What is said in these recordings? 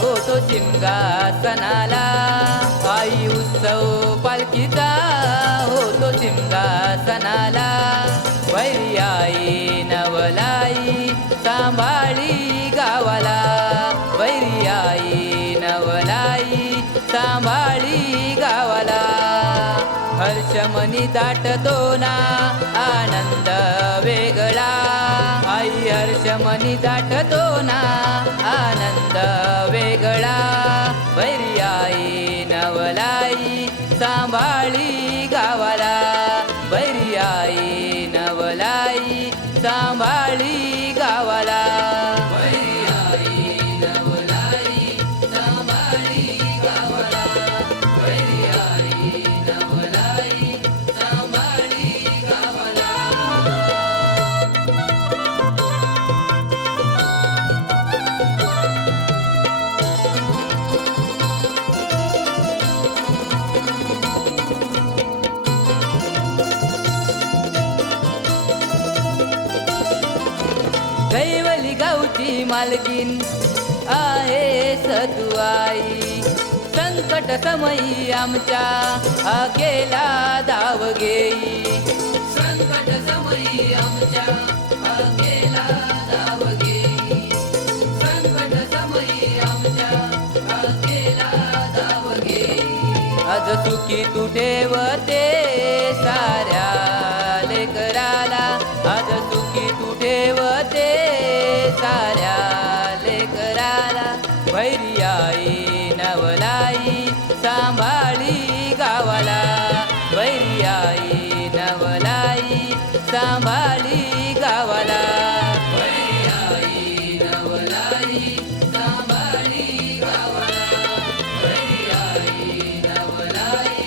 होतो सिंहासनाला. आई उत्सव पालखीचा होतो सिंहासनाला. वैरी आई नवलाई सांभाळी गावाला. वैरी आई नवलाई सांभाळी गावाला. हर्षमनी दाटतो ना आनंद वेगळा. आई हर्षमनी दाटतो ना आनंद वेगळा. वैरी आई नवलाई सांभाळी गावाला. वैरी आई नवलाई सांभाळी गावाला. वैरी आई नवलाई सांभाळी गावाला. वैरी आई नवलाई सांभाळी गावाला. कैवली गावची मालकीन आहे सतुआई. संकट समयी आमच्या हा केला धाव घेई. संकट समयी आमच्या हा केला धाव घेई. संकट समयी आमच्या हा केला धाव घेई. आज चुकी तू ठेवते साऱ्या लेकराला. आज चुकी तू ठेवते साऱ्या लेकराला. वैरी आई नवलाई सांभाळी गावाला. वैरी आई नवलाई सांभाळी गावाला. वैरी आई नवलाई सांभाळी गावाला. वैरी आई नवलाई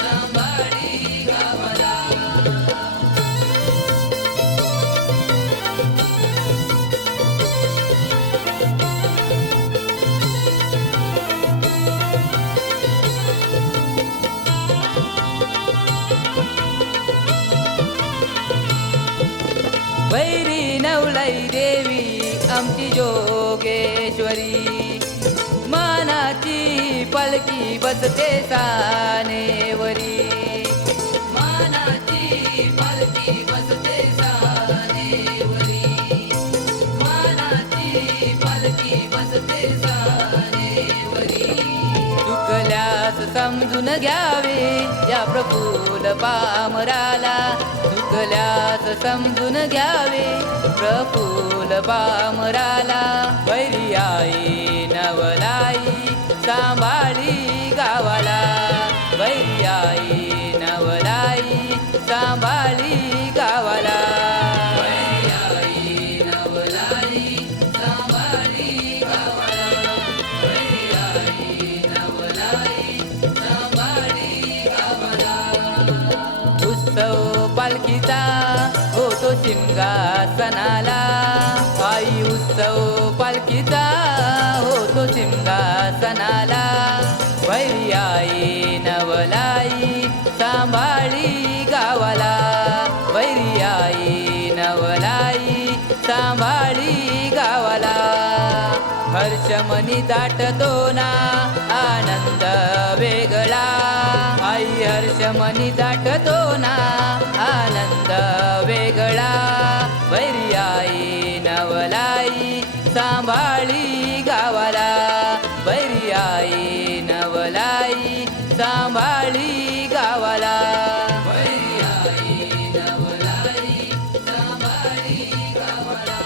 सांभाळी गावाला. वैरी नवलाई देवी आमची जोगेश्वरी. मानाची पलकी बसते सानेवरी. मानाची पलकी बसते सानेवरी. मानाची पलकी बसते सानेवरी. चुकल्यास समजून घ्यावे या प्रफुल्ल पामराला. चुकल्यास समजून घ्यावे प्रफुल्ल पामराला. वैरी आई नवलाई सांभाळी गावाला. वैरी आई नवलाई सांभाळी गावाला. वैरी आई नवलाई सांभाळी गावाला. वैरी आई नवलाई सांभाळी गावाला. उत्सव पालखीचा होतो सिंहासनाला. आई उत्सव पालखीचा होतो सिंहासनाला. वैरी आई नवलाई सांभाळी गावाला. वैरी आई नवलाई सांभाळी गावाला. हर्षमनी दाटतो ना आनंद वेगळा. आई हर्षमनी दाटतो ना आनंद वेगळा. वैरी आई नवलाई सांभाळी गावाला. वैरी आई नवलाई सांभाळी गावाला. वैरी आई नवलाई सांभाळी गावाला.